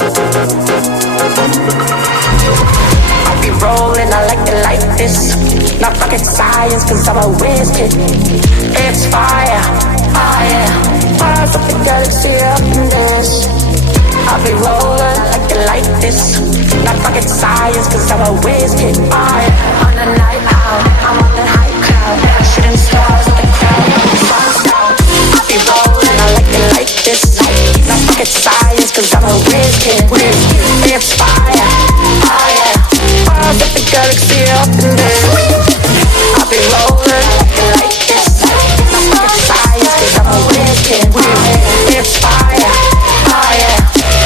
I'll be rolling, I like this. Not rocket science, cause I'm a whiz kid. It's fire, fire. Fires of the galaxy up in this. I'll be rolling like this. Not rocket science, cause I'm a whiz kid. Fire. On the night out, I'm on the high cloud. Shooting stars at the crowd, the sun's down. I'll be rolling, I like this. Not rocket science, cause I'm a whiz kid. It's fire, fire. Fires of the galaxy up in this. I'll be rolling like this. Not rocket science, cause I'm a whiz kid. It's fire, fire.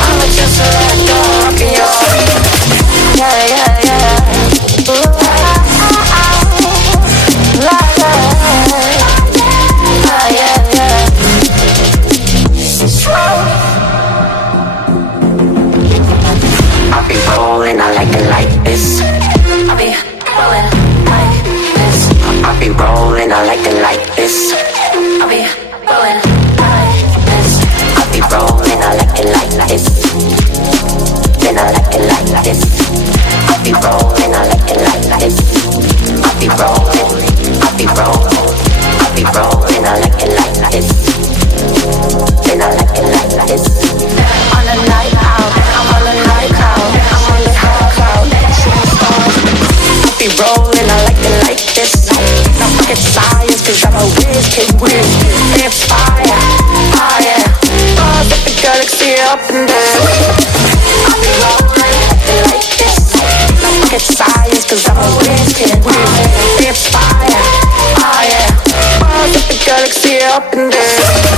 I'm just a dog in your yeah, yeah, yeah. Ooh, yeah, yeah. I'll be rolling, I like this. I'll be rolling like this. I'll be rolling, I like this. I'll be rolling like this. I'll be rolling, I like this. Then I like this. I'll be rolling, I like this. I'll be rolling, I'll be rolling, I'll be rolling, I like this. Then I like this. On the night out, I'm on the night cloud, I'm on the high cloud, shooting stars. I'll be rolling, I like this. Not rocket science, cause I'm a whiz kid. It's fire, fire. Stars of the galaxy up in there. I'll be rolling like this. Not rocket science, cause I'm a whiz kid. It's fire, fire. Stars of the galaxy up in there.